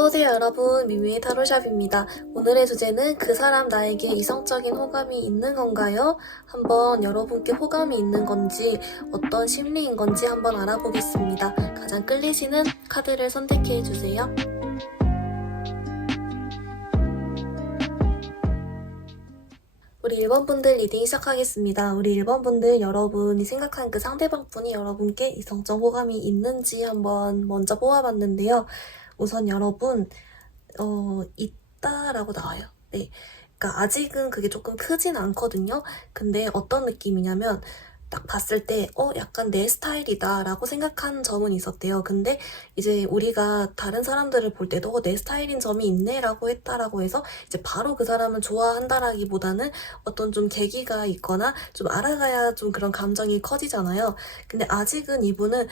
어서오세요 여러분, 미미의 타로샵입니다. 오늘의 주제는 그 사람 나에게 이성적인 호감이 있는 건가요? 한번 여러분께 호감이 있는 건지 어떤 심리인 건지 한번 알아보겠습니다. 가장 끌리시는 카드를 선택해주세요. 우리 1번 분들 리딩 시작하겠습니다. 우리 1번 분들, 여러분이 생각한 그 상대방 분이 여러분께 이성적 호감이 있는지 한번 먼저 뽑아봤는데요. 우선 여러분 있다라고 나와요. 네, 그러니까 아직은 그게 조금 크진 않거든요. 근데 어떤 느낌이냐면 딱 봤을 때 약간 내 스타일이다 라고 생각한 점은 있었대요. 근데 이제 우리가 다른 사람들을 볼 때도 내 스타일인 점이 있네 라고 했다라고 해서 이제 바로 그 사람은 좋아한다라기보다는 어떤 좀 계기가 있거나 좀 알아가야 좀 그런 감정이 커지잖아요. 근데 아직은 이분은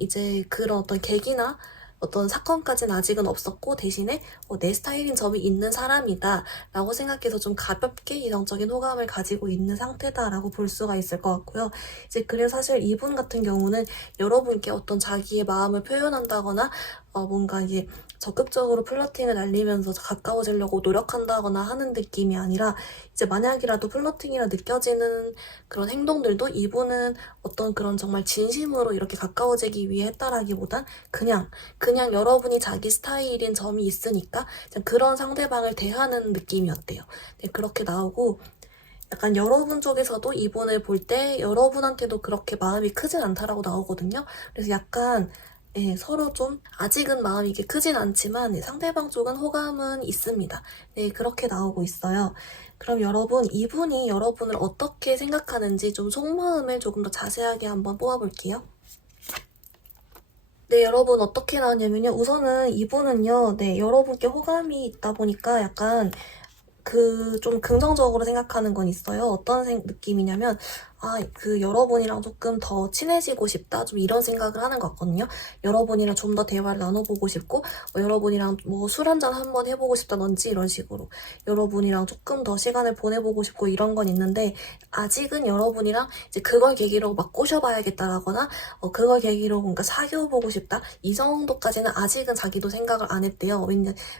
이제 그런 어떤 계기나 어떤 사건까지는 아직은 없었고, 대신에 내 스타일인 점이 있는 사람이다 라고 생각해서 좀 가볍게 이성적인 호감을 가지고 있는 상태다 라고 볼 수가 있을 것 같고요. 이제 그래서 사실 이분 같은 경우는 여러분께 어떤 자기의 마음을 표현한다거나 뭔가 이게 적극적으로 플러팅을 날리면서 가까워지려고 노력한다거나 하는 느낌이 아니라, 이제 만약이라도 플러팅이라 느껴지는 그런 행동들도 이분은 어떤 그런 정말 진심으로 이렇게 가까워지기 위해 했다라기보단 그냥 여러분이 자기 스타일인 점이 있으니까 그런 상대방을 대하는 느낌이었대요. 네, 그렇게 나오고, 약간 여러분 쪽에서도 이분을 볼 때 여러분한테도 그렇게 마음이 크진 않다라고 나오거든요. 그래서 약간 서로 좀 아직은 마음이 이게 크진 않지만 상대방 쪽은 호감은 있습니다. 네, 그렇게 나오고 있어요. 그럼 여러분, 이분이 여러분을 어떻게 생각하는지 좀 속마음을 조금 더 자세하게 한번 뽑아볼게요. 네, 여러분 어떻게 나왔냐면요. 우선은 이분은요, 네, 여러분께 호감이 있다 보니까 약간 좀 긍정적으로 생각하는 건 있어요. 어떤 느낌이냐면, 여러분이랑 조금 더 친해지고 싶다, 좀 이런 생각을 하는 것 같거든요. 여러분이랑 좀 더 대화를 나눠보고 싶고, 여러분이랑 뭐 술 한잔 한번 해보고 싶다든지 이런 식으로 여러분이랑 조금 더 시간을 보내보고 싶고 이런 건 있는데, 아직은 여러분이랑 이제 그걸 계기로 막 꼬셔봐야겠다라거나 그걸 계기로 뭔가 사귀어보고 싶다, 이 정도까지는 아직은 자기도 생각을 안 했대요.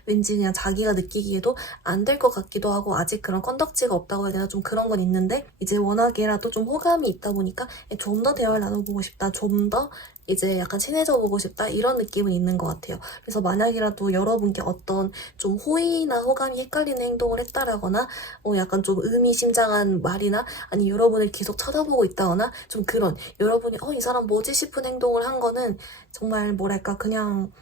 왠지 그냥 자기가 느끼기에도 안 될 것 같기도 하고 아직 그런 건덕지가 없다고 해야 되나, 좀 그런 건 있는데, 이제 워낙에라도 좀 호감이 있다 보니까 좀 더 대화를 나눠보고 싶다, 좀 더 이제 약간 친해져 보고 싶다, 이런 느낌은 있는 것 같아요. 그래서 만약이라도 여러분께 어떤 좀 호의나 호감이 헷갈리는 행동을 했다라거나 약간 좀 의미심장한 말이나, 아니 여러분을 계속 쳐다보고 있다거나 좀 그런, 여러분이 이 사람 뭐지 싶은 행동을 한 거는 정말 뭐랄까, 그냥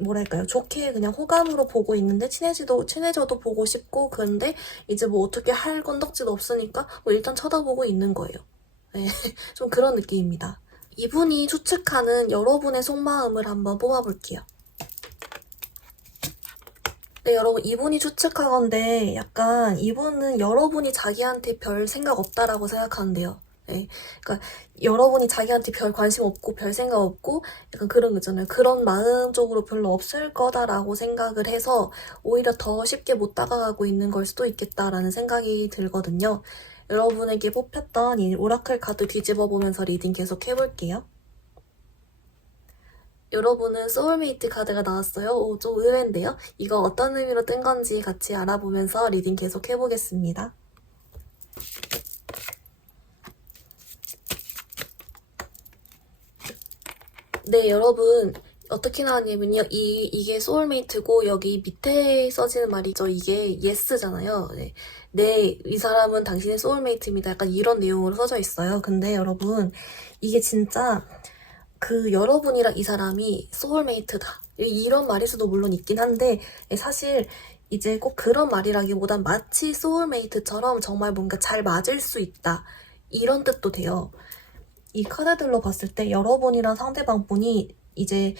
뭐랄까요, 좋게 그냥 호감으로 보고 있는데 친해져도 보고 싶고, 그런데 이제 뭐 어떻게 할 건덕지도 없으니까 일단 쳐다보고 있는 거예요. 네, 좀 그런 느낌입니다. 이분이 추측하는 여러분의 속마음을 한번 뽑아볼게요. 네, 여러분, 이분이 추측하건데 약간 이분은 여러분이 자기한테 별 생각 없다라고 생각하는데요. 네, 그러니까 여러분이 자기한테 별 관심 없고 별 생각 없고 약간 그런 거 있잖아요. 그런 마음 쪽으로 별로 없을 거다라고 생각을 해서 오히려 더 쉽게 못 다가가고 있는 걸 수도 있겠다라는 생각이 들거든요. 여러분에게 뽑혔던 이 오라클 카드 뒤집어 보면서 리딩 계속 해볼게요. 여러분은 소울메이트 카드가 나왔어요. 좀 의외인데요. 이거 어떤 의미로 뜬 건지 같이 알아보면서 리딩 계속 해보겠습니다. 네, 여러분 어떻게 나왔냐면요. 이게 소울메이트고, 여기 밑에 써지는 말이죠. 이게 yes잖아요. 네, 이 사람은 당신의 소울메이트입니다. 약간 이런 내용으로 써져 있어요. 근데 여러분, 이게 진짜 여러분이랑 이 사람이 소울메이트다, 이런 말일 수도 물론 있긴 한데, 사실 이제 꼭 그런 말이라기보단 마치 소울메이트처럼 정말 뭔가 잘 맞을 수 있다, 이런 뜻도 돼요. 이 카드들로 봤을 때 여러분이랑 상대방분이 이제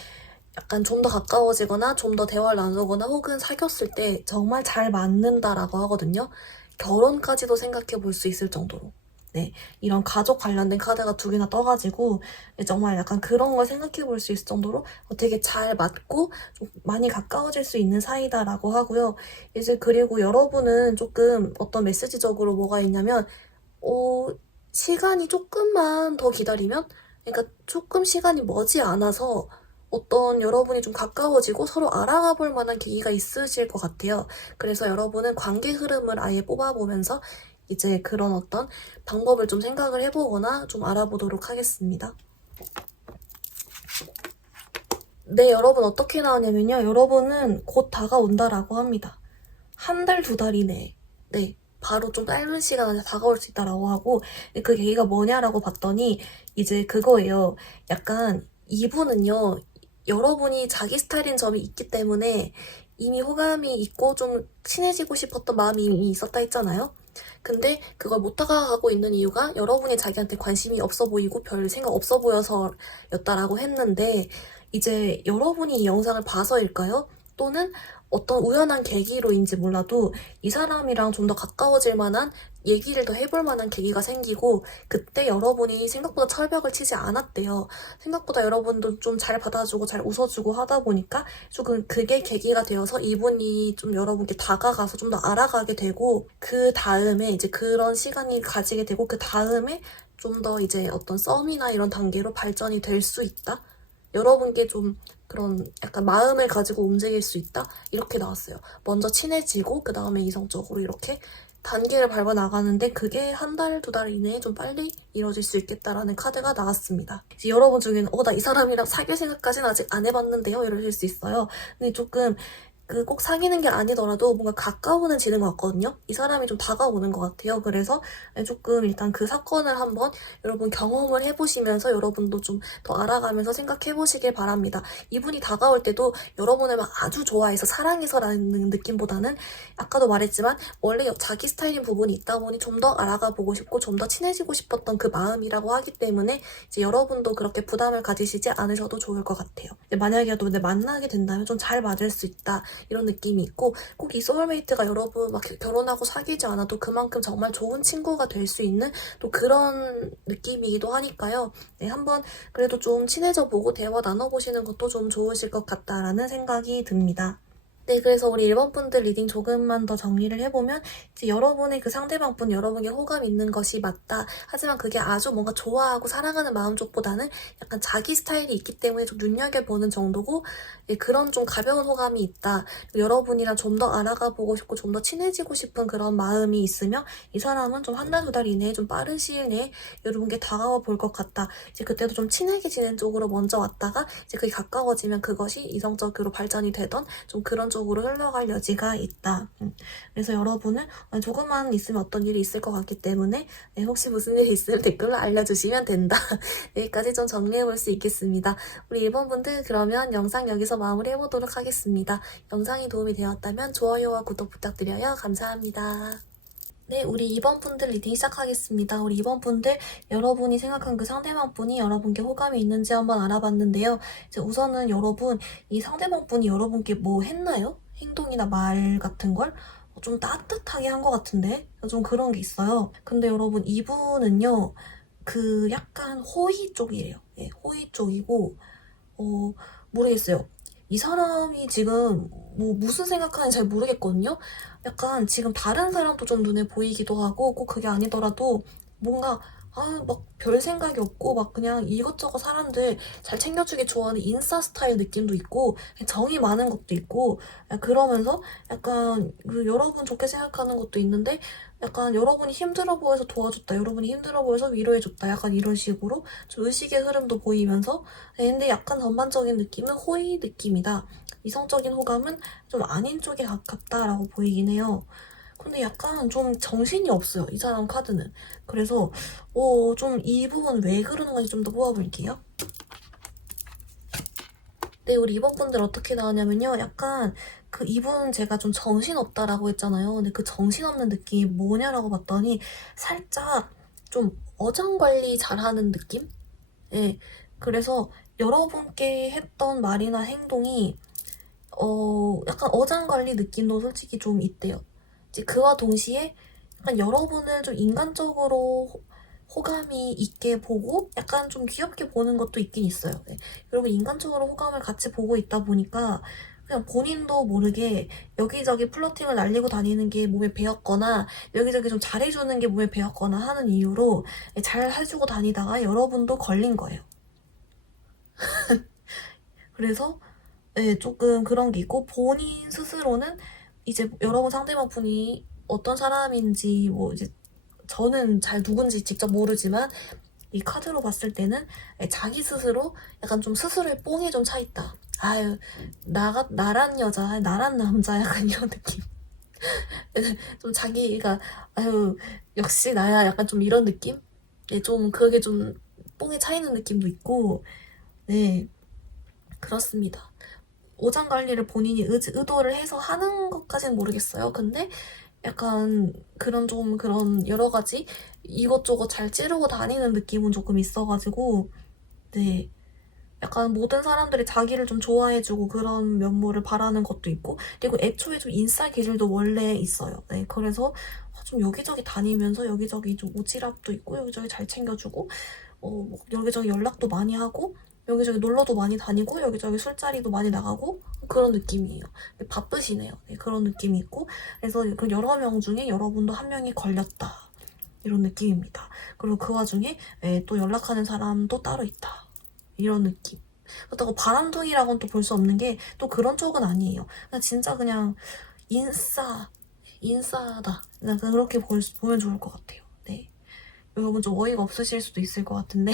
약간 좀 더 가까워지거나 좀 더 대화를 나누거나 혹은 사귀었을 때 정말 잘 맞는다라고 하거든요. 결혼까지도 생각해 볼 수 있을 정도로. 네, 이런 가족 관련된 카드가 2개나 떠가지고 정말 약간 그런 걸 생각해 볼 수 있을 정도로 되게 잘 맞고 좀 많이 가까워질 수 있는 사이다라고 하고요. 이제 그리고 여러분은 조금 어떤 메시지적으로 뭐가 있냐면, 시간이 조금만 더 기다리면, 그러니까 조금 시간이 머지 않아서 어떤 여러분이 좀 가까워지고 서로 알아가 볼 만한 계기가 있으실 것 같아요. 그래서 여러분은 관계 흐름을 아예 뽑아보면서 이제 그런 어떤 방법을 좀 생각을 해보거나 좀 알아보도록 하겠습니다. 네, 여러분 어떻게 나오냐면요. 여러분은 곧 다가온다라고 합니다. 한 달, 두 달 이내에. 네. 바로 좀 짧은 시간 안에 다가올 수 있다라고 하고, 그 계기가 뭐냐라고 봤더니, 이제 그거예요. 약간, 이분은요, 여러분이 자기 스타일인 점이 있기 때문에 이미 호감이 있고 좀 친해지고 싶었던 마음이 이미 있었다 했잖아요? 근데 그걸 못 다가가고 있는 이유가 여러분이 자기한테 관심이 없어 보이고 별 생각 없어 보여서였다라고 했는데, 이제 여러분이 이 영상을 봐서일까요? 또는 어떤 우연한 계기로인지 몰라도 이 사람이랑 좀 더 가까워질 만한 얘기를 더 해볼 만한 계기가 생기고, 그때 여러분이 생각보다 철벽을 치지 않았대요. 생각보다 여러분도 좀 잘 받아주고 잘 웃어주고 하다 보니까 조금 그게 계기가 되어서 이분이 좀 여러분께 다가가서 좀 더 알아가게 되고, 그 다음에 이제 그런 시간이 가지게 되고, 그 다음에 좀 더 이제 어떤 썸이나 이런 단계로 발전이 될 수 있다? 여러분께 좀 그런 약간 마음을 가지고 움직일 수 있다? 이렇게 나왔어요. 먼저 친해지고 그 다음에 이성적으로 이렇게 단계를 밟아 나가는데 그게 한 달, 두 달 이내에 좀 빨리 이루어질 수 있겠다라는 카드가 나왔습니다. 이제 여러분 중에는 나 이 사람이랑 사귈 생각까지는 아직 안 해봤는데요? 이러실 수 있어요. 근데 조금 꼭 사귀는 게 아니더라도 뭔가 가까워지는 것 같거든요. 이 사람이 좀 다가오는 것 같아요. 그래서 조금 일단 그 사건을 한번 여러분 경험을 해보시면서 여러분도 좀 더 알아가면서 생각해보시길 바랍니다. 이분이 다가올 때도 여러분을 막 아주 좋아해서 사랑해서라는 느낌보다는 아까도 말했지만 원래 자기 스타일인 부분이 있다 보니 좀 더 알아가 보고 싶고 좀 더 친해지고 싶었던 그 마음이라고 하기 때문에 이제 여러분도 그렇게 부담을 가지시지 않으셔도 좋을 것 같아요. 만약에도 만나게 된다면 좀 잘 맞을 수 있다. 이런 느낌이 있고, 꼭 이 소울메이트가 여러분 막 결혼하고 사귀지 않아도 그만큼 정말 좋은 친구가 될 수 있는 또 그런 느낌이기도 하니까요. 네, 한번 그래도 좀 친해져 보고 대화 나눠보시는 것도 좀 좋으실 것 같다라는 생각이 듭니다. 네, 그래서 우리 1번 분들 리딩 조금만 더 정리를 해보면, 이제 여러분의 그 상대방분, 여러분에게 호감 있는 것이 맞다. 하지만 그게 아주 뭔가 좋아하고 사랑하는 마음 쪽보다는 약간 자기 스타일이 있기 때문에 좀 눈여겨보는 정도고, 예, 그런 좀 가벼운 호감이 있다. 여러분이랑 좀 더 알아가 보고 싶고 좀 더 친해지고 싶은 그런 마음이 있으면 이 사람은 좀 한 달, 두 달 이내에 좀 빠른 시일 내에 여러분께 다가와 볼 것 같다. 이제 그때도 좀 친해지는 쪽으로 먼저 왔다가 이제 그게 가까워지면 그것이 이성적으로 발전이 되던 좀 그런 쪽으로 흘러갈 여지가 있다. 그래서 여러분은 조금만 있으면 어떤 일이 있을 것 같기 때문에 혹시 무슨 일이 있으면 댓글로 알려주시면 된다. 여기까지 좀 정리해볼 수 있겠습니다. 우리 1번 분들 그러면 영상 여기서 마무리해보도록 하겠습니다. 영상이 도움이 되었다면 좋아요와 구독 부탁드려요. 감사합니다. 네, 우리 2번 분들 리딩 시작하겠습니다. 우리 2번 분들, 여러분이 생각한 그 상대방 분이 여러분께 호감이 있는지 한번 알아봤는데요. 이제 우선은 여러분, 이 상대방 분이 여러분께 뭐 했나요? 행동이나 말 같은 걸? 좀 따뜻하게 한 것 같은데? 좀 그런 게 있어요. 근데 여러분, 이분은요, 그 약간 호의 쪽이래요. 예, 호의 쪽이고, 모르겠어요. 이 사람이 지금 뭐 무슨 생각하는지 잘 모르겠거든요. 약간 지금 다른 사람도 좀 눈에 보이기도 하고 꼭 그게 아니더라도 뭔가 막 별 생각이 없고 막 그냥 이것저것 사람들 잘 챙겨주기 좋아하는 인싸 스타일 느낌도 있고 정이 많은 것도 있고 그러면서 약간 여러분 좋게 생각하는 것도 있는데 약간 여러분이 힘들어 보여서 도와줬다, 여러분이 힘들어 보여서 위로해줬다, 약간 이런 식으로 좀 의식의 흐름도 보이면서 근데 약간 전반적인 느낌은 호의 느낌이다. 이성적인 호감은 좀 아닌 쪽에 가깝다라고 보이긴 해요. 근데 약간 좀 정신이 없어요, 이 사람 카드는. 그래서 좀 이 부분 왜 그러는 건지 좀 더 뽑아볼게요. 네, 우리 이번 분들 어떻게 나왔냐면요. 약간 그 이분 제가 좀 정신없다라고 했잖아요. 근데 그 정신없는 느낌이 뭐냐라고 봤더니 살짝 좀 어장관리 잘하는 느낌? 예. 그래서 여러분께 했던 말이나 행동이 약간 어장관리 느낌도 솔직히 좀 있대요. 이제 그와 동시에 약간 여러분을 좀 인간적으로 호감이 있게 보고 약간 좀 귀엽게 보는 것도 있긴 있어요. 네. 여러분 인간적으로 호감을 같이 보고 있다 보니까 그냥 본인도 모르게 여기저기 플러팅을 날리고 다니는 게 몸에 배었거나 여기저기 좀 잘해주는 게 몸에 배었거나 하는 이유로 잘 해주고 다니다가 여러분도 걸린 거예요. 그래서 네, 조금 그런 게 있고, 본인 스스로는 이제 여러분 상대방분이 어떤 사람인지 뭐 이제 저는 잘 누군지 직접 모르지만 이 카드로 봤을 때는 자기 스스로 약간 좀 스스로의 뽕이 좀 차 있다. 아유, 나란 여자, 나란 남자 약간 이런 느낌. 좀 자기가 아유 역시 나야 약간 좀 이런 느낌? 네, 좀 그게 좀 뽕에 차 있는 느낌도 있고, 네, 그렇습니다. 오장 관리를 본인이 의도를 해서 하는 것까지는 모르겠어요. 근데 약간 그런 여러 가지 이것저것 잘 찌르고 다니는 느낌은 조금 있어가지고, 네. 약간 모든 사람들이 자기를 좀 좋아해주고 그런 면모를 바라는 것도 있고, 그리고 애초에 좀 인싸 기질도 원래 있어요. 네, 그래서 좀 여기저기 다니면서 여기저기 좀 오지랖도 있고 여기저기 잘 챙겨주고, 뭐 여기저기 연락도 많이 하고 여기저기 놀러도 많이 다니고 여기저기 술자리도 많이 나가고 그런 느낌이에요. 바쁘시네요. 네, 그런 느낌이 있고, 그래서 그 여러 명 중에 여러분도 한 명이 걸렸다 이런 느낌입니다. 그리고 그 와중에 또 연락하는 사람도 따로 있다 이런 느낌. 그렇다고 바람둥이라고는 또 볼 수 없는 게 또 그런 쪽은 아니에요. 그냥 진짜 그냥 인싸다. 그냥 그렇게 보면 좋을 것 같아요. 네. 여러분 좀 어이가 없으실 수도 있을 것 같은데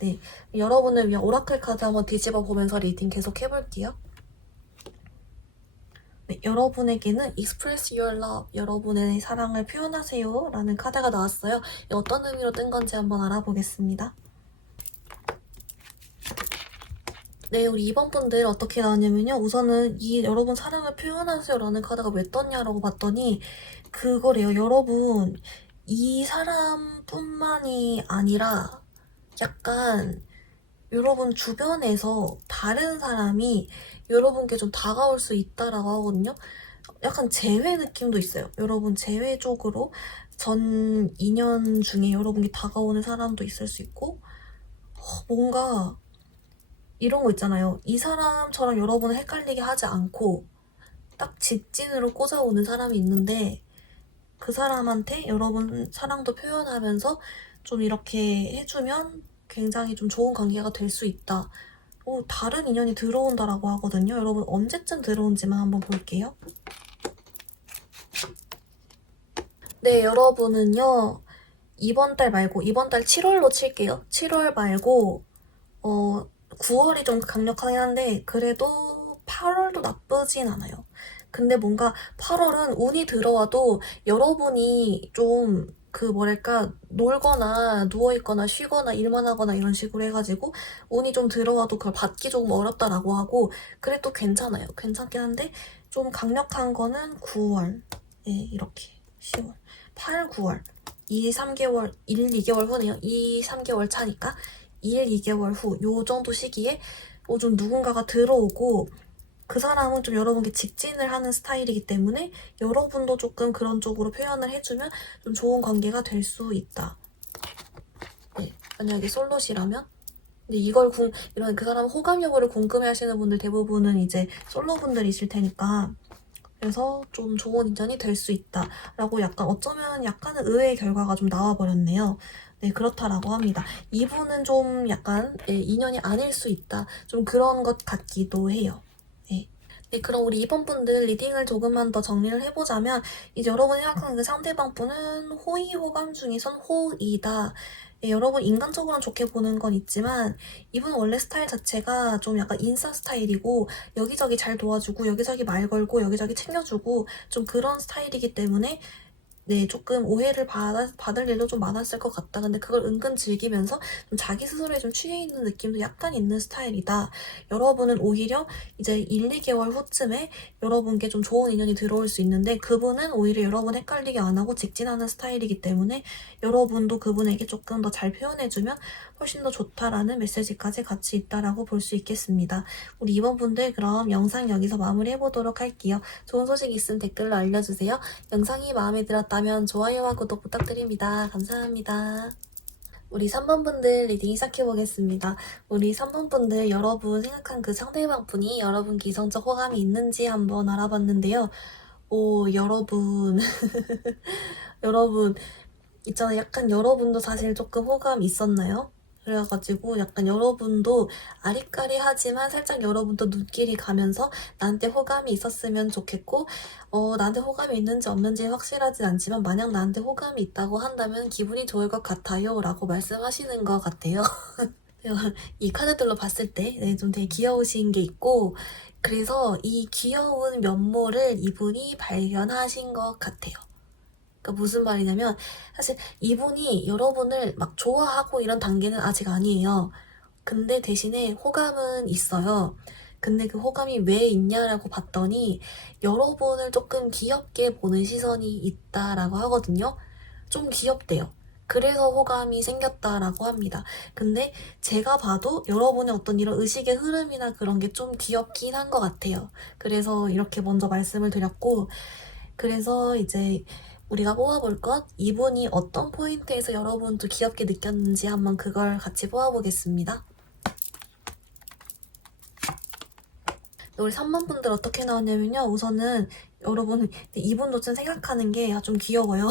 네, 여러분을 위한 오라클 카드 한번 뒤집어 보면서 리딩 계속 해볼게요. 네, 여러분에게는 Express Your Love, 여러분의 사랑을 표현하세요 라는 카드가 나왔어요. 어떤 의미로 뜬 건지 한번 알아보겠습니다. 네, 우리 2번 분들 어떻게 나왔냐면요. 우선은 이 여러분 사랑을 표현하세요 라는 카드가 왜 떴냐라고 봤더니 그거래요. 여러분, 이 사람뿐만이 아니라 약간 여러분 주변에서 다른 사람이 여러분께 좀 다가올 수 있다라고 하거든요. 약간 재회 느낌도 있어요. 여러분 재회 쪽으로 전 인연 중에 여러분께 다가오는 사람도 있을 수 있고, 뭔가 이런 거 있잖아요. 이 사람처럼 여러분을 헷갈리게 하지 않고 딱 직진으로 꽂아오는 사람이 있는데 그 사람한테 여러분 사랑도 표현하면서 좀 이렇게 해주면 굉장히 좀 좋은 관계가 될 수 있다. 다른 인연이 들어온다라고 하거든요. 여러분 언제쯤 들어온지만 한번 볼게요. 네, 여러분은요. 이번 달 말고 이번 달 7월로 칠게요. 7월 말고 9월이 좀 강력하긴 한데 그래도 8월도 나쁘진 않아요. 근데 뭔가 8월은 운이 들어와도 여러분이 좀 뭐랄까 놀거나 누워있거나 쉬거나 일만 하거나 이런 식으로 해가지고 운이 좀 들어와도 그걸 받기 조금 어렵다라고 하고, 그래도 괜찮아요. 괜찮긴 한데 좀 강력한 거는 9월, 예, 이렇게 10월, 8, 9월 3개월, 2개월 후네요. 3개월 차니까 2개월 후 요 정도 시기에 좀 누군가가 들어오고, 그 사람은 좀 여러분께 직진을 하는 스타일이기 때문에 여러분도 조금 그런 쪽으로 표현을 해주면 좀 좋은 관계가 될 수 있다. 네, 만약에 솔로시라면, 근데 이런 그 사람 호감 여부를 궁금해하시는 분들 대부분은 이제 솔로분들이실 테니까, 그래서 좀 좋은 인연이 될 수 있다라고 약간 어쩌면 약간은 의외의 결과가 좀 나와버렸네요. 네, 그렇다라고 합니다. 이분은 좀 약간 인연이 아닐 수 있다. 좀 그런 것 같기도 해요. 네. 네, 그럼 우리 2번 분들 리딩을 조금만 더 정리를 해보자면, 이제 여러분이 생각하는 그 상대방 분은 호의 호감 중에선 호이다. 네, 여러분 인간적으로는 좋게 보는 건 있지만 이분 원래 스타일 자체가 좀 약간 인싸 스타일이고 여기저기 잘 도와주고 여기저기 말 걸고 여기저기 챙겨주고 좀 그런 스타일이기 때문에 네, 조금 오해를 받을 일도 좀 많았을 것 같다. 근데 그걸 은근 즐기면서 좀 자기 스스로에 좀 취해 있는 느낌도 약간 있는 스타일이다. 여러분은 오히려 이제 1, 2개월 후쯤에 여러분께 좀 좋은 인연이 들어올 수 있는데 그분은 오히려 여러분 헷갈리게 안 하고 직진하는 스타일이기 때문에 여러분도 그분에게 조금 더 잘 표현해주면 훨씬 더 좋다라는 메시지까지 같이 있다라고 볼 수 있겠습니다. 우리 이번 분들 그럼 영상 여기서 마무리해보도록 할게요. 좋은 소식 있으면 댓글로 알려주세요. 영상이 마음에 들었다면 좋아요와 구독 부탁드립니다. 감사합니다. 우리 3번 분들 리딩 시작해보겠습니다. 우리 3번 분들 여러분 생각한 그 상대방 분이 여러분께 이성적 호감이 있는지 한번 알아봤는데요. 여러분 여러분 있잖아요. 약간 여러분도 사실 조금 호감 있었나요? 그래가지고 약간 여러분도 아리까리하지만 살짝 여러분도 눈길이 가면서 나한테 호감이 있었으면 좋겠고, 나한테 호감이 있는지 없는지 확실하진 않지만 만약 나한테 호감이 있다고 한다면 기분이 좋을 것 같아요 라고 말씀하시는 것 같아요. 이 카드들로 봤을 때 좀 되게 귀여우신 게 있고, 그래서 이 귀여운 면모를 이분이 발견하신 것 같아요. 그러니까 무슨 말이냐면 사실 이분이 여러분을 막 좋아하고 이런 단계는 아직 아니에요. 근데 대신에 호감은 있어요. 근데 그 호감이 왜 있냐라고 봤더니 여러분을 조금 귀엽게 보는 시선이 있다라고 하거든요. 좀 귀엽대요. 그래서 호감이 생겼다라고 합니다. 근데 제가 봐도 여러분의 어떤 이런 의식의 흐름이나 그런 게 좀 귀엽긴 한 것 같아요. 그래서 이렇게 먼저 말씀을 드렸고, 그래서 이제 우리가 뽑아볼 것, 이분이 어떤 포인트에서 여러분도 귀엽게 느꼈는지 한번 그걸 같이 뽑아보겠습니다. 우리 3번 분들 어떻게 나왔냐면요. 우선은 여러분, 이분도 좀 생각하는 게 좀 귀여워요.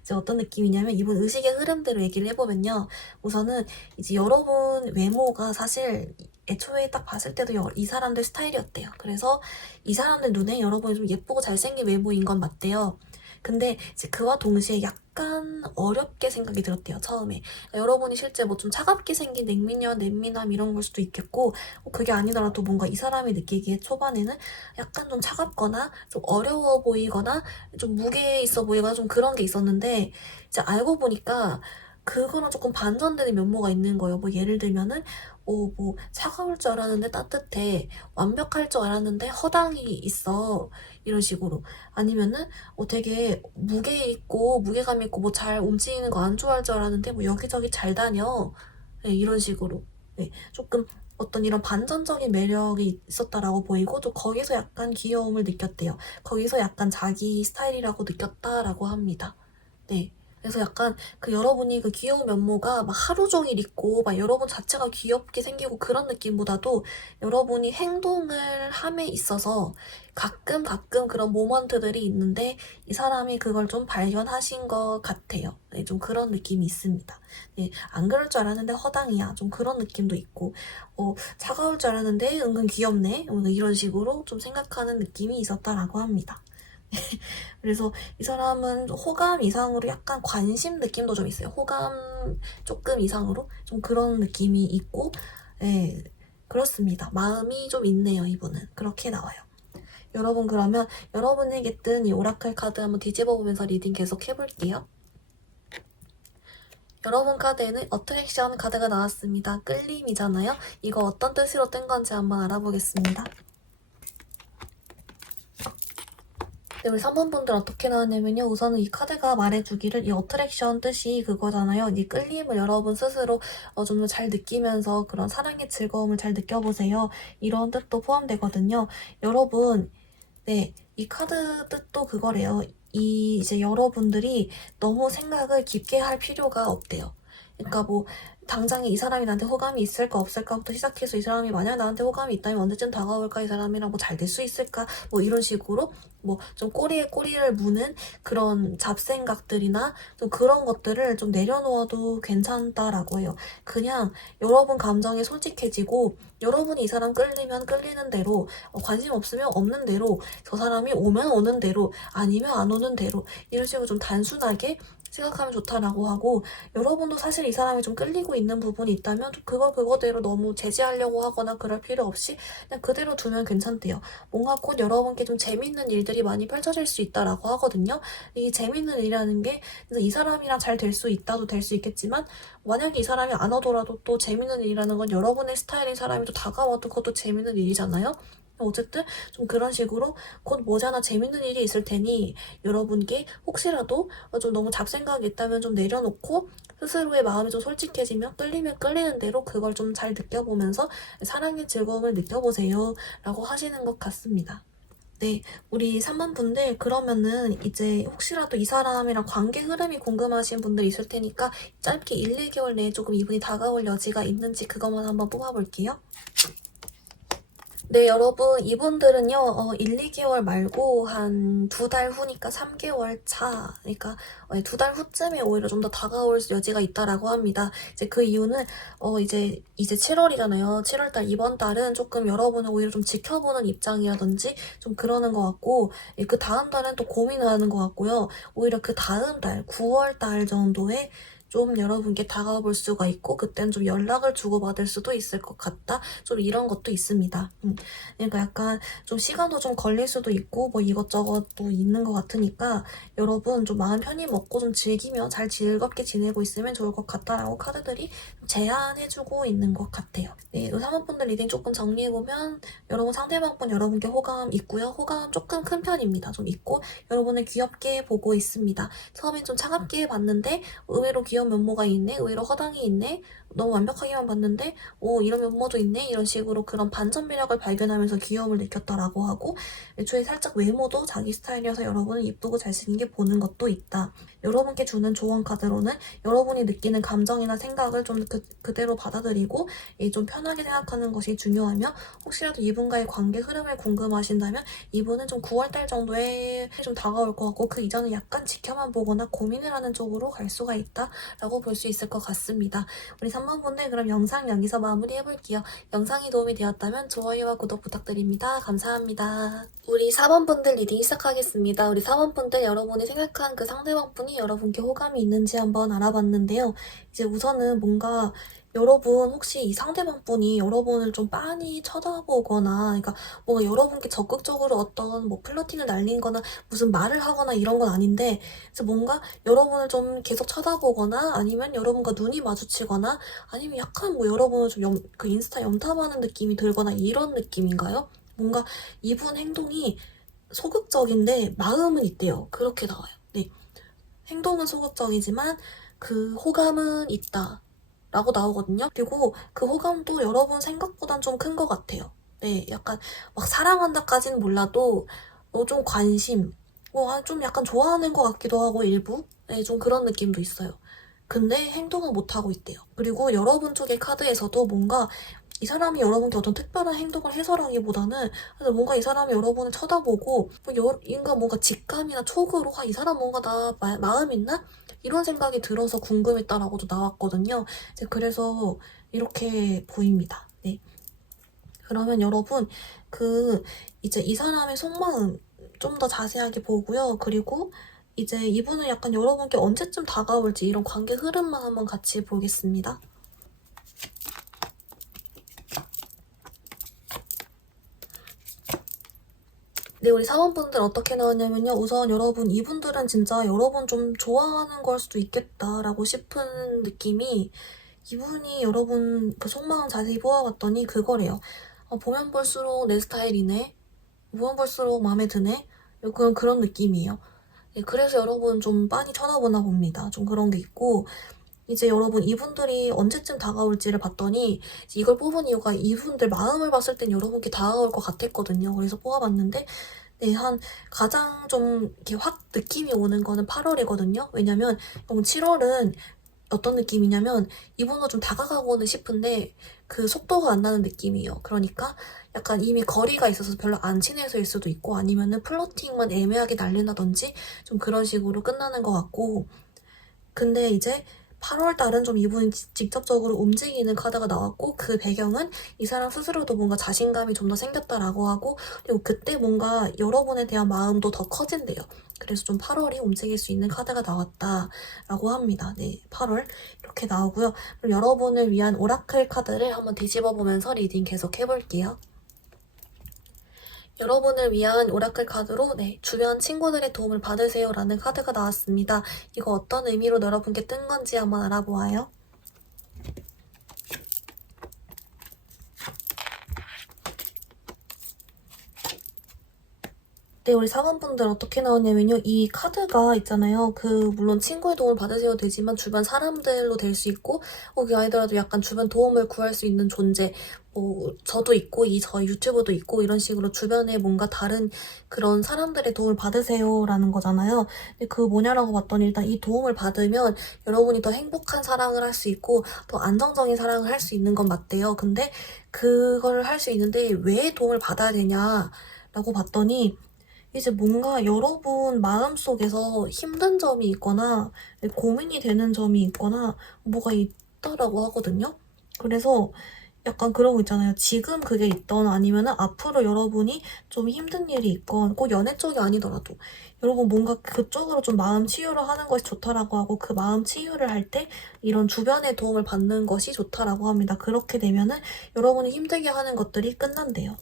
이제 어떤 느낌이냐면, 이분 의식의 흐름대로 얘기를 해보면요. 우선은 이제 여러분 외모가 사실 애초에 딱 봤을 때도 이 사람들 스타일이었대요. 그래서 이 사람들 눈에 여러분이 좀 예쁘고 잘생긴 외모인 건 맞대요. 근데 이제 그와 동시에 약간 어렵게 생각이 들었대요, 처음에. 여러분이 실제 뭐 좀 차갑게 생긴 냉미남 이런 걸 수도 있겠고, 그게 아니더라도 뭔가 이 사람이 느끼기에 초반에는 약간 좀 차갑거나 좀 어려워 보이거나 좀 무게 있어 보이거나 좀 그런 게 있었는데, 이제 알고 보니까 그거랑 조금 반전되는 면모가 있는 거예요. 뭐 예를 들면은 뭐 차가울 줄 알았는데 따뜻해, 완벽할 줄 알았는데 허당이 있어, 이런 식으로. 아니면은 되게 무게 있고 무게감 있고 뭐 잘 움직이는 거 안 좋아할 줄 알았는데 뭐 여기저기 잘 다녀, 네, 이런 식으로. 네, 조금 어떤 이런 반전적인 매력이 있었다라고 보이고, 또 거기서 약간 귀여움을 느꼈대요. 거기서 약간 자기 스타일이라고 느꼈다라고 합니다. 네. 그래서 약간 그 여러분이 그 귀여운 면모가 막 하루 종일 있고 막 여러분 자체가 귀엽게 생기고 그런 느낌보다도 여러분이 행동을 함에 있어서 가끔 그런 모먼트들이 있는데 이 사람이 그걸 좀 발견하신 것 같아요. 네, 좀 그런 느낌이 있습니다. 네, 안 그럴 줄 알았는데 허당이야. 좀 그런 느낌도 있고, 차가울 줄 알았는데 은근 귀엽네. 이런 식으로 좀 생각하는 느낌이 있었다라고 합니다. 그래서 이 사람은 호감 이상으로 약간 관심 느낌도 좀 있어요. 호감 조금 이상으로 좀 그런 느낌이 있고, 예, 그렇습니다. 마음이 좀 있네요, 이분은. 그렇게 나와요. 여러분, 그러면 여러분에게 뜬 이 오라클 카드 한번 뒤집어 보면서 리딩 계속 해볼게요. 여러분 카드에는 어트랙션 카드가 나왔습니다. 끌림이잖아요. 이거 어떤 뜻으로 뜬 건지 한번 알아보겠습니다. 네, 우리 3번 분들 어떻게 나왔냐면요. 우선은 이 카드가 말해주기를 이 어트랙션 뜻이 그거잖아요. 이 끌림을 여러분 스스로 좀 더 잘 느끼면서 그런 사랑의 즐거움을 잘 느껴보세요. 이런 뜻도 포함되거든요. 여러분, 네, 이 카드 뜻도 그거래요. 이제 여러분들이 너무 생각을 깊게 할 필요가 없대요. 그러니까 뭐 당장에 이 사람이 나한테 호감이 있을까 없을까부터 시작해서 이 사람이 만약 나한테 호감이 있다면 언제쯤 다가올까, 이 사람이랑 뭐 잘 될 수 있을까, 뭐 이런 식으로 뭐 좀 꼬리에 꼬리를 무는 그런 잡생각들이나 좀 그런 것들을 좀 내려놓아도 괜찮다라고 해요. 그냥 여러분 감정에 솔직해지고 여러분이 이 사람 끌리면 끌리는 대로, 관심 없으면 없는 대로, 저 사람이 오면 오는 대로 아니면 안 오는 대로 이런 식으로 좀 단순하게 생각하면 좋다라고 하고, 여러분도 사실 이 사람이 좀 끌리고 있는 부분이 있다면 그거대로 너무 제지하려고 하거나 그럴 필요 없이 그냥 그대로 두면 괜찮대요. 뭔가 곧 여러분께 좀 재밌는 일들이 많이 펼쳐질 수 있다라고 하거든요. 이 재밌는 일이라는 게 이 사람이랑 잘 될 수 있다도 될 수 있겠지만, 만약에 이 사람이 안 오더라도 또 재밌는 일이라는 건 여러분의 스타일인 사람이 또 다가와도 그것도 재밌는 일이잖아요. 어쨌든 좀 그런 식으로 곧 머지않아 재밌는 일이 있을 테니 여러분께 혹시라도 좀 너무 잡생각이 있다면 좀 내려놓고 스스로의 마음이 좀 솔직해지면 끌리면 끌리는 대로 그걸 좀 잘 느껴보면서 사랑의 즐거움을 느껴보세요 라고 하시는 것 같습니다. 네, 우리 3번 분들, 그러면은 이제 혹시라도 이 사람이랑 관계 흐름이 궁금하신 분들 있을 테니까 짧게 1, 2개월 내에 조금 이분이 다가올 여지가 있는지 그것만 한번 뽑아볼게요. 네, 여러분, 이분들은요, 1, 2개월 말고 한 2달 후니까 3개월 차, 그러니까 2달 후쯤에 오히려 좀 더 다가올 여지가 있다라고 합니다. 이제 그 이유는, 이제 7월이잖아요. 7월달, 이번 달은 조금 여러분을 오히려 좀 지켜보는 입장이라든지 좀 그러는 것 같고, 그 다음 달은 또 고민하는 것 같고요. 오히려 그 다음 달, 9월달 정도에 좀 여러분께 다가볼 수가 있고, 그땐 좀 연락을 주고받을 수도 있을 것 같다. 좀 이런 것도 있습니다. 그러니까 약간 좀 시간도 좀 걸릴 수도 있고 뭐 이것저것도 있는 것 같으니까 여러분 좀 마음 편히 먹고 좀 즐기며 잘 즐겁게 지내고 있으면 좋을 것 같다라고 카드들이 제안해주고 있는 것 같아요. 네, 의사분들 리딩 조금 정리해보면 여러분 상대방분 여러분께 호감 있고요. 호감 조금 큰 편입니다. 좀 있고 여러분을 귀엽게 보고 있습니다. 처음엔 좀 차갑게 봤는데 의외로 귀여운 면모가 있네, 의외로 허당이 있네, 너무 완벽하게만 봤는데 이런 면모도 있네, 이런 식으로 그런 반전 매력을 발견하면서 귀여움을 느꼈다라고 하고, 애초에 살짝 외모도 자기 스타일이어서 여러분은 이쁘고 잘생기게 보는 것도 있다. 여러분께 주는 조언 카드로는 여러분이 느끼는 감정이나 생각을 좀 그대로 받아들이고 좀 편하게 생각하는 것이 중요하며, 혹시라도 이분과의 관계 흐름을 궁금하신다면 이분은 좀 9월달 정도에 좀 다가올 것 같고, 그 이전은 약간 지켜만 보거나 고민을 하는 쪽으로 갈 수가 있다라고 볼 수 있을 것 같습니다. 우리 3번 분들, 그럼 영상 여기서 마무리해볼게요. 영상이 도움이 되었다면 좋아요와 구독 부탁드립니다. 감사합니다. 우리 4번 분들 리딩 시작하겠습니다. 우리 4번 분들, 여러분이 생각한 그 상대방 분이 여러분께 호감이 있는지 한번 알아봤는데요. 이제 우선은 뭔가 여러분 혹시 이 상대방 분이 여러분을 좀 빤히 쳐다보거나, 그러니까 뭔가 여러분께 적극적으로 어떤 뭐 플러팅을 날리거나 무슨 말을 하거나 이런 건 아닌데, 그래서 뭔가 여러분을 좀 계속 쳐다보거나 아니면 여러분과 눈이 마주치거나 아니면 약간 뭐 여러분을 좀 그 인스타 염탐하는 느낌이 들거나 이런 느낌인가요? 뭔가 이분 행동이 소극적인데 마음은 있대요. 그렇게 나와요. 네. 행동은 소극적이지만 그 호감은 있다 라고 나오거든요. 그리고 그 호감도 여러분 생각보단 좀 큰 것 같아요. 네, 약간 막 사랑한다까지는 몰라도 좀 관심, 좀 약간 좋아하는 것 같기도 하고 일부, 네, 좀 그런 느낌도 있어요. 근데 행동은 못하고 있대요. 그리고 여러분 쪽의 카드에서도 뭔가 이 사람이 여러분께 어떤 특별한 행동을 해서라기보다는 뭔가 이 사람이 여러분을 쳐다보고 뭔가 직감이나 촉으로 이 사람 뭔가 나 마음 있나? 이런 생각이 들어서 궁금했다라고도 나왔거든요. 이제 그래서 이렇게 보입니다. 네. 그러면 여러분 이제 이 사람의 속마음 좀 더 자세하게 보고요. 그리고 이제 이분은 약간 여러분께 언제쯤 다가올지 이런 관계 흐름만 한번 같이 보겠습니다. 네, 우리 사원분들 어떻게 나왔냐면요. 우선 여러분, 이분들은 진짜 여러분 좀 좋아하는 걸 수도 있겠다라고 싶은 느낌이, 이분이 여러분 그 속마음 자세히 보아봤더니 그거래요. 보면 볼수록 내 스타일이네. 보면 볼수록 마음에 드네. 그런 느낌이에요. 네, 그래서 여러분 좀 빤히 쳐다보나 봅니다. 좀 그런 게 있고, 이제 여러분 이분들이 언제쯤 다가올지를 봤더니 이걸 뽑은 이유가 이분들 마음을 봤을 땐 여러분께 다가올 것 같았거든요. 그래서 뽑아봤는데 네, 가장 좀 이렇게 확 느낌이 오는 거는 8월이거든요. 왜냐면 7월은 어떤 느낌이냐면 이분과 좀 다가가고는 싶은데 그 속도가 안 나는 느낌이에요. 그러니까 약간 이미 거리가 있어서 별로 안 친해서일 수도 있고, 아니면은 플러팅만 애매하게 날린다든지 좀 그런 식으로 끝나는 것 같고, 근데 이제 8월달은 좀 이분이 직접적으로 움직이는 카드가 나왔고, 그 배경은 이 사람 스스로도 뭔가 자신감이 좀 더 생겼다라고 하고, 그리고 그때 뭔가 여러분에 대한 마음도 더 커진대요. 그래서 좀 8월이 움직일 수 있는 카드가 나왔다라고 합니다. 네, 8월 이렇게 나오고요. 그럼 여러분을 위한 오라클 카드를 한번 뒤집어 보면서 리딩 계속 해볼게요. 여러분을 위한 오라클 카드로 주변 친구들의 도움을 받으세요 라는 카드가 나왔습니다. 이거 어떤 의미로 여러분께 뜬 건지 한번 알아보아요. 네, 우리 사관분들 어떻게 나왔냐면요. 이 카드가 있잖아요. 물론 친구의 도움을 받으셔도 되지만 주변 사람들로 될 수 있고, 그게 아니더라도 약간 주변 도움을 구할 수 있는 존재, 저도 있고, 저희 유튜브도 있고, 이런 식으로 주변에 뭔가 다른 그런 사람들의 도움을 받으세요라는 거잖아요. 근데 그 뭐냐라고 봤더니 일단 이 도움을 받으면 여러분이 더 행복한 사랑을 할 수 있고, 더 안정적인 사랑을 할 수 있는 건 맞대요. 근데 그걸 할 수 있는데 왜 도움을 받아야 되냐라고 봤더니 이제 뭔가 여러분 마음속에서 힘든 점이 있거나 고민이 되는 점이 있거나 뭐가 있다라고 하거든요. 그래서 약간 그런 거 있잖아요. 지금 그게 있던 아니면은 앞으로 여러분이 좀 힘든 일이 있건 꼭 연애 쪽이 아니더라도 여러분 뭔가 그쪽으로 좀 마음 치유를 하는 것이 좋다라고 하고 그 마음 치유를 할 때 이런 주변의 도움을 받는 것이 좋다라고 합니다. 그렇게 되면은 여러분이 힘들게 하는 것들이 끝난대요.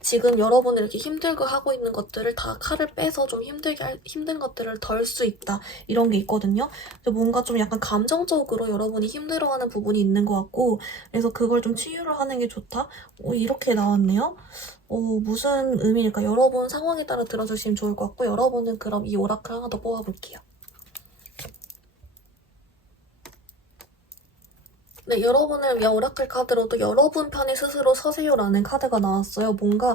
지금 여러분이 이렇게 힘들게 하고 있는 것들을 다 칼을 빼서 좀 힘든 것들을 덜 수 있다. 이런 게 있거든요. 뭔가 좀 약간 감정적으로 여러분이 힘들어하는 부분이 있는 것 같고, 그래서 그걸 좀 치유를 하는 게 좋다? 이렇게 나왔네요. 무슨 의미일까? 여러분 상황에 따라 들어주시면 좋을 것 같고, 여러분은 그럼 이 오라클 하나 더 뽑아볼게요. 네, 여러분을 위한 오라클 카드로도 여러분 편에 스스로 서세요라는 카드가 나왔어요. 뭔가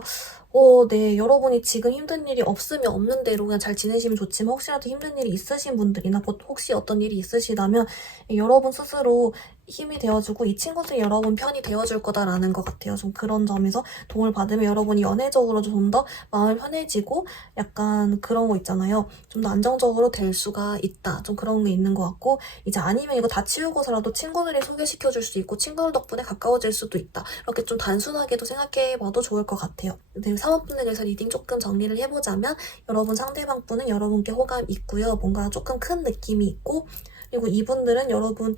네, 여러분이 지금 힘든 일이 없으면 없는 대로 그냥 잘 지내시면 좋지만 혹시라도 힘든 일이 있으신 분들이나 혹시 어떤 일이 있으시다면 여러분 스스로 힘이 되어주고 이 친구들이 여러분 편이 되어줄 거다라는 것 같아요. 좀 그런 점에서 도움을 받으면 여러분이 연애적으로 좀 더 마음이 편해지고 약간 그런 거 있잖아요. 좀 더 안정적으로 될 수가 있다. 좀 그런 게 있는 것 같고 이제 아니면 이거 다 치우고서라도 친구들이 소개시켜줄 수 있고 친구들 덕분에 가까워질 수도 있다. 이렇게 좀 단순하게도 생각해봐도 좋을 것 같아요. 네, 사원분에 대해서 리딩 조금 정리를 해보자면 여러분 상대방 분은 여러분께 호감 있고요. 뭔가 조금 큰 느낌이 있고 그리고 이분들은 여러분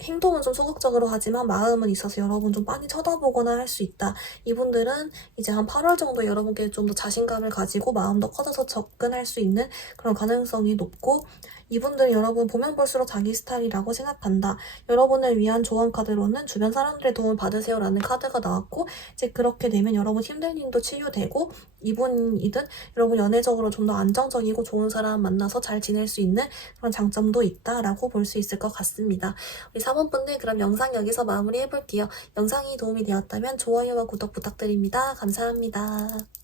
행동은 좀 소극적으로 하지만 마음은 있어서 여러분 좀 빤히 쳐다보거나 할 수 있다. 이분들은 이제 한 8월 정도 여러분께 좀 더 자신감을 가지고 마음도 커져서 접근할 수 있는 그런 가능성이 높고 이분들은 여러분 보면 볼수록 자기 스타일이라고 생각한다. 여러분을 위한 조언 카드로는 주변 사람들의 도움을 받으세요라는 카드가 나왔고 이제 그렇게 되면 여러분 힘든 일도 치유되고 이분이든 여러분 연애적으로 좀 더 안정적이고 좋은 사람 만나서 잘 지낼 수 있는 그런 장점도 있다라고 볼 수 있을 것 같습니다. 우리 사모분들 그럼 영상 여기서 마무리해볼게요. 영상이 도움이 되었다면 좋아요와 구독 부탁드립니다. 감사합니다.